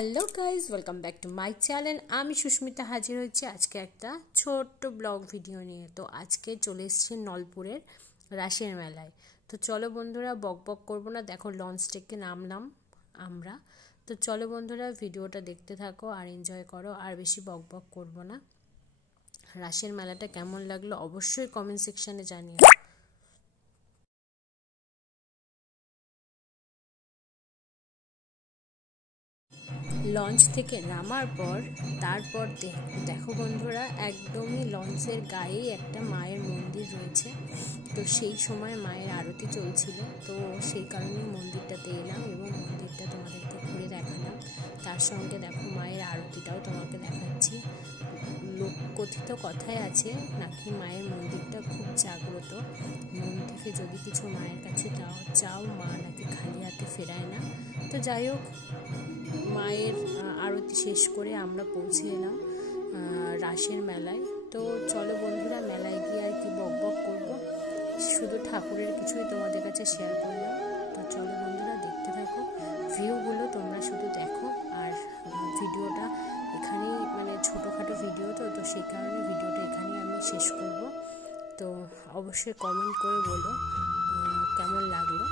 Hello guys, welcome back to my channel. আমি সুস্মিতা হাজির হয়েছি আজকে একটা ছোট্ট ব্লগ ভিডিও নিয়ে। তো আজকে চলে এসেছি নলপুরের রাসের মেলায়। তো চলো বন্ধুরা, বক বক করবো না, দেখো লঞ্চ থেকে নামলাম আমরা। তো চলো বন্ধুরা, ভিডিওটা দেখতে থাকো আর এনজয় করো, আর বেশি বক বক করবো না। রাসের মেলাটা কেমন লাগলো অবশ্যই কমেন্ট সেকশানে জানিও। লঞ্চ থেকে নামার পর তারপর দেখো বন্ধুরা, একদমই লঞ্চের গায়েই একটা মায়ের মন্দির রয়েছে। তো সেই সময় মায়ের আরতি চলছিল, তো সেই কারণে মন্দিরটাতে এলাম এবং মন্দিরটা তোমাদেরকে ঘুরে দেখালাম। তার সঙ্গে দেখো মায়ের আরতিটাও তোমাকে দেখাচ্ছি। লোককথিত কথায় আছে নাকি মায়ের মন্দিরটা খুব জাগ্রত। মন থেকে যদি কিছু মায়ের কাছে চাও মা নাকি খালি হাতে ফেরায় না। তো যাই হোক, মায়ের আরতি শেষ করে আমরা পৌঁছে এলাম রাসের মেলায়। তো চলো বন্ধুরা, মেলায় গিয়ে আর কি বক বক করবো, শুধু ঠাকুরের কিছুই তোমাদের কাছে শেয়ার করলাম। তো চলো বন্ধুরা, দেখতে থাকো ভিউগুলো, তোমরা শুধু দেখো। আর ভিডিওটা এখানেই, মানে ছোটোখাটো ভিডিও তো সেই কারণে ভিডিওটা এখানেই আমি শেষ করব। তো অবশ্যই কমেন্ট করে বলো কেমন লাগলো।